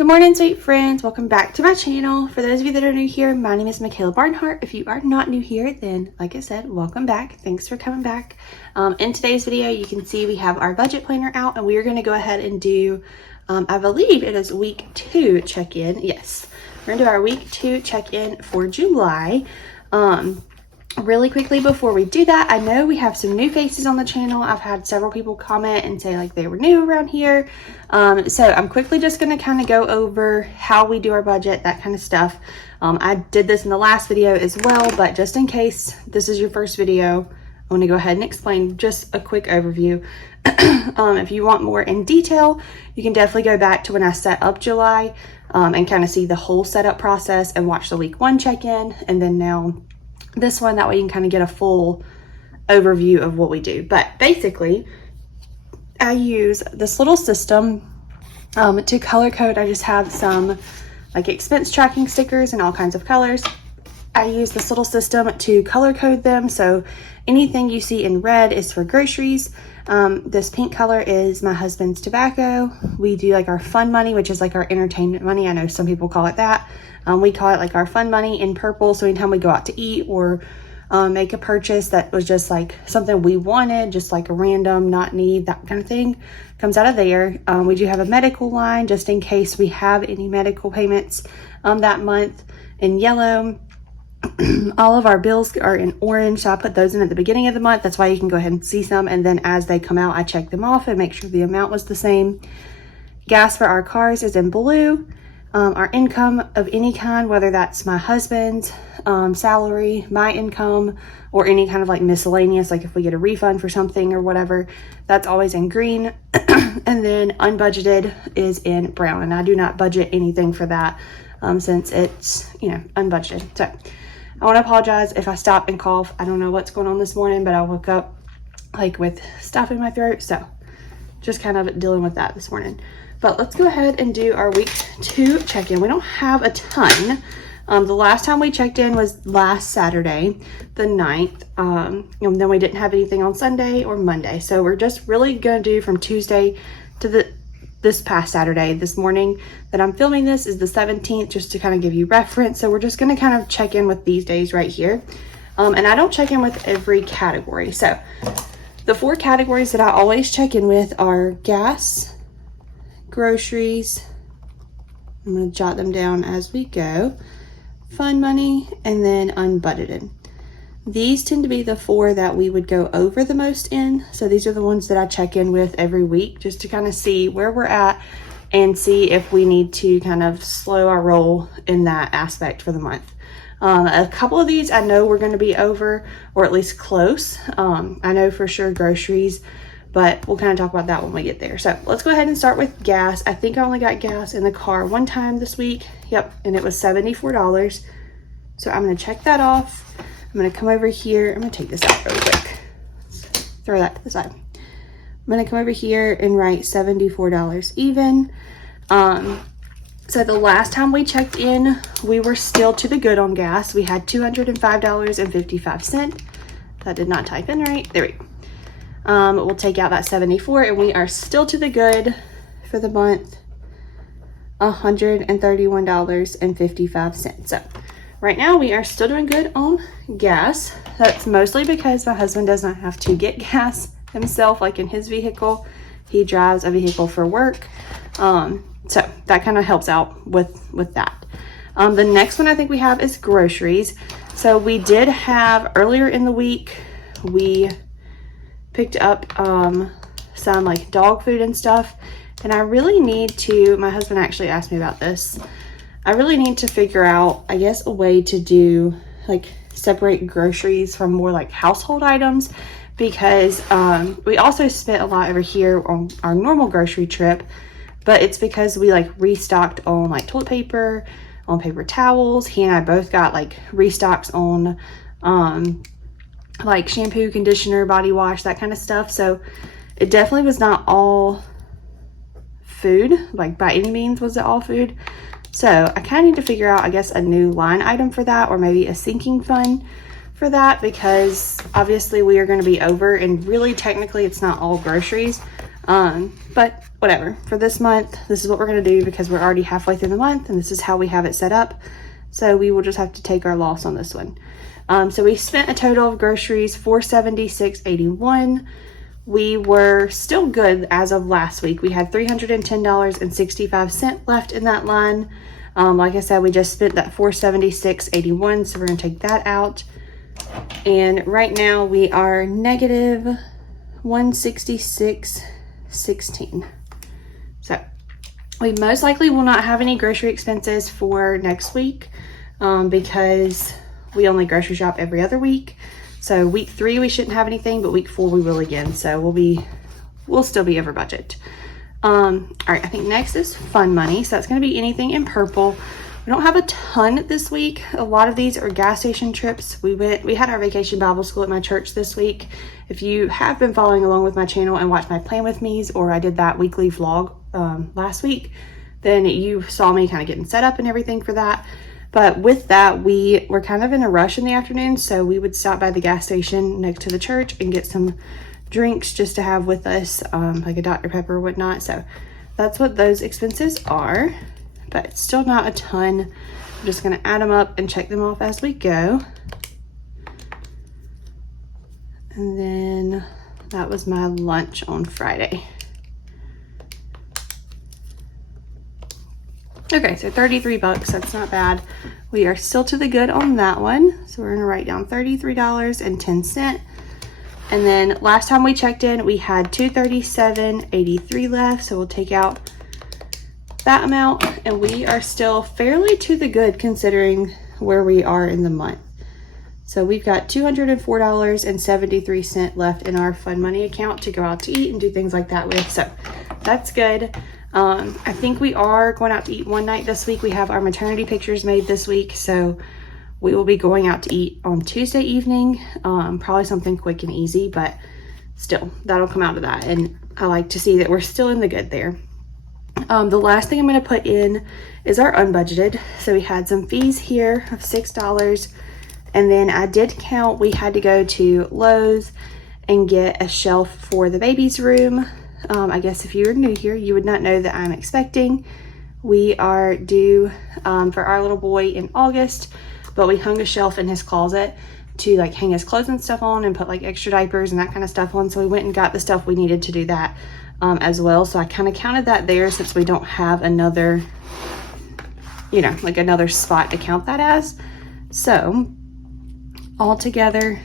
Good morning, sweet friends. Welcome back to my channel. For those of you that are new here, my name is Michaela Barnhart. If you are not new here, then like I said, welcome back. Thanks for coming back. In today's video, you can see we have our budget planner out, and we are going to go ahead and do, I believe it is week 2 check-in. Yes, we're going to do our week 2 check-in for July. Really quickly before we do that, I know we have some new faces on the channel. I've had several people comment and say like they were new around here. So I'm quickly just going to kind of go over how we do our budget, that kind of stuff. I did this in the last video as well, but just in case this is your first video, I want to go ahead and explain just a quick overview. If you want more in detail, you can definitely go back to when I set up July and kind of see the whole setup process and watch the week 1 check-in, and then now this one, that way you can kind of get a full overview of what we do. But basically, I use this little system to color code. I just have some like expense tracking stickers in all kinds of colors. I use this little system to color code them. So anything you see in red is for groceries. This pink color is my husband's tobacco. We do like our fun money, which is like our entertainment money. I know some people call it that. We call it like our fun money in purple. So anytime we go out to eat or make a purchase that was just like something we wanted, just like a random not need, that kind of thing, comes out of there. We do have a medical line just in case we have any medical payments that month, in yellow. All of our bills are in orange, so I put those in at the beginning of the month. That's why you can go ahead and see some, and then as they come out, I check them off and make sure the amount was the same. Gas for our cars is in blue. Our income of any kind, whether that's my husband's salary, my income, or any kind of like miscellaneous, like if we get a refund for something or whatever, that's always in green. And then unbudgeted is in brown, and I do not budget anything for that since it's, unbudgeted. So I want to apologize if I stop and cough. I don't know what's going on this morning, but I woke up like with stuff in my throat, so just kind of dealing with that this morning. But let's go ahead and do our week 2 check-in. We don't have a ton. The last time we checked in was last Saturday, the 9th. And then we didn't have anything on Sunday or Monday. So we're just really going to do from Tuesday to this past Saturday. This morning that I'm filming this is the 17th, just to kind of give you reference. So we're just going to kind of check in with these days right here. And I don't check in with every category. So the 4 categories that I always check in with are gas, groceries, I'm going to jot them down as we go, fun money, and then unbudgeted. These tend to be the 4 that we would go over the most in. So these are the ones that I check in with every week, just to kind of see where we're at and see if we need to kind of slow our roll in that aspect for the month. A couple of these I know we're going to be over, or at least close. I know for sure groceries, but we'll kind of talk about that when we get there. So let's go ahead and start with gas. I think I only got gas in the car one time this week. Yep, and it was $74. So I'm going to check that off. I'm going to come over here. I'm going to take this out real quick. Throw that to the side. I'm going to come over here and write $74 even. So the last time we checked in, we were still to the good on gas. We had $205.55. That did not type in right. There we go. We'll take out that 74, and we are still to the good for the month, $131.55. So right now we are still doing good on gas. That's mostly because my husband does not have to get gas himself, like in his vehicle. He drives a vehicle for work. So that kind of helps out with that. The next one I think we have is groceries. So we did have earlier in the week, we picked up some like dog food and stuff, and I really need to, my husband actually asked me about this, I really need to figure out, I guess, a way to do like separate groceries from more like household items, because we also spent a lot over here on our normal grocery trip, but it's because we like restocked on like toilet paper, on paper towels. He and I both got like restocks on like shampoo, conditioner, body wash, that kind of stuff. So it definitely was not all food, like by any means was it all food. So I kind of need to figure out, I guess, a new line item for that, or maybe a sinking fund for that, because obviously we are going to be over, and really technically it's not all groceries. But whatever, for this month, this is what we're going to do because we're already halfway through the month and this is how we have it set up. So we will just have to take our loss on this one. So we spent a total of groceries, $476.81. We were still good as of last week. We had $310.65 left in that line. Like I said, we just spent that $476.81, so we're gonna take that out. And right now we are negative $166.16. So we most likely will not have any grocery expenses for next week because we only grocery shop every other week. So week 3 we shouldn't have anything, but week 4 we will again. So we'll still be over budget. All right, I think next is fun money. So that's going to be anything in purple. We don't have a ton this week. A lot of these are gas station trips. We had our vacation Bible school at my church this week. If you have been following along with my channel and watched my plan with me's, or I did that weekly vlog last week, then you saw me kind of getting set up and everything for that. But with that, we were kind of in a rush in the afternoon, so we would stop by the gas station next to the church and get some drinks just to have with us, like a Dr. Pepper or whatnot. So that's what those expenses are, but it's still not a ton. I'm just gonna add them up and check them off as we go. And then that was my lunch on Friday. Okay, so 33 bucks, that's not bad. We are still to the good on that one. So we're gonna write down $33.10. And then last time we checked in, we had $237.83 left. So we'll take out that amount and we are still fairly to the good considering where we are in the month. So we've got $204.73 left in our fun money account to go out to eat and do things like that with. So that's good. I think we are going out to eat one night this week. We have our maternity pictures made this week, so we will be going out to eat on Tuesday evening. Probably something quick and easy, but still, that'll come out of that. And I like to see that we're still in the good there. The last thing I'm going to put in is our unbudgeted. So we had some fees here of $6, and then I did count. We had to go to Lowe's and get a shelf for the baby's room. I guess if you're new here, you would not know that I'm expecting. We are due for our little boy in August, but we hung a shelf in his closet to like hang his clothes and stuff on and put like extra diapers and that kind of stuff on. So we went and got the stuff we needed to do that as well. So I kind of counted that there since we don't have another, you know, like another spot to count that as. So altogether,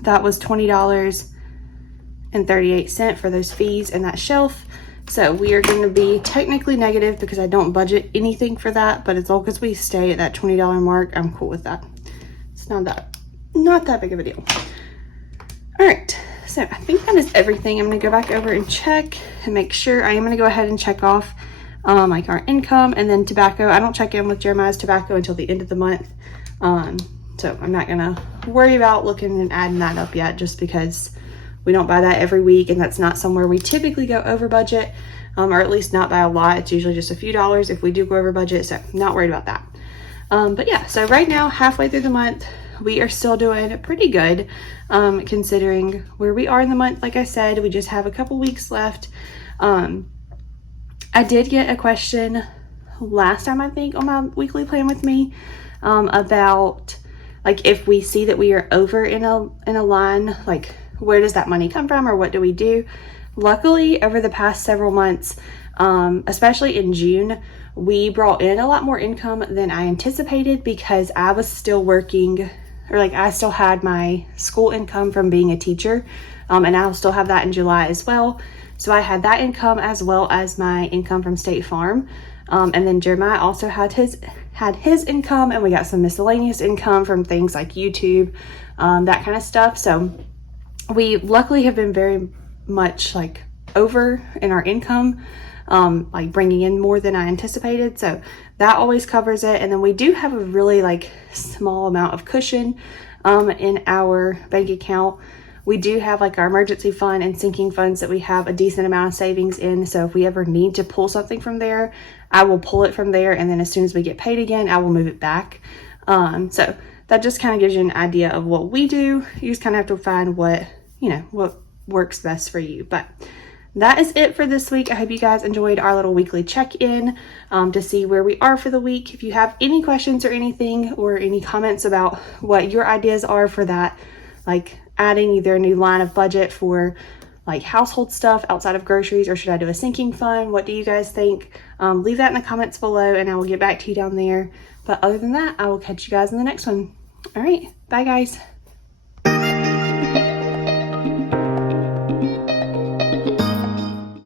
that was $20.38 for those fees and that shelf. So we are going to be technically negative because I don't budget anything for that, but as long as we stay at that $20 mark, I'm cool with that. It's not that big of a deal. All right, so I think that is everything. I'm going to go back over and check and make sure. I am going to go ahead and check off like our income and then tobacco. I don't check in with Jeremiah's tobacco until the end of the month. So I'm not going to worry about looking and adding that up yet just because we don't buy that every week, and that's not somewhere we typically go over budget, or at least not by a lot. It's usually just a few dollars if we do go over budget, so not worried about that. But yeah, so right now, halfway through the month, we are still doing pretty good, considering where we are in the month. Like I said, we just have a couple weeks left. I did get a question last time, I think, on my weekly plan with me, about like if we see that we are over in a line, like where does that money come from or what do we do? Luckily, over the past several months, especially in June, we brought in a lot more income than I anticipated because I was still working, or like I still had my school income from being a teacher, and I'll still have that in July as well. So I had that income as well as my income from State Farm. And then Jeremiah also had his income, and we got some miscellaneous income from things like YouTube, that kind of stuff. So we luckily have been very much like over in our income, like bringing in more than I anticipated. So that always covers it. And then we do have a really like small amount of cushion in our bank account. We do have like our emergency fund and sinking funds that we have a decent amount of savings in. So if we ever need to pull something from there, I will pull it from there. And then as soon as we get paid again, I will move it back. So that just kind of gives you an idea of what we do. You just kind of have to find what, you know, what works best for you. But that is it for this week. I hope you guys enjoyed our little weekly check-in to see where we are for the week. If you have any questions or anything, or any comments about what your ideas are for that, like adding either a new line of budget for like household stuff outside of groceries, or should I do a sinking fund? What do you guys think? Leave that in the comments below and I will get back to you down there. But other than that, I will catch you guys in the next one. All right, bye guys.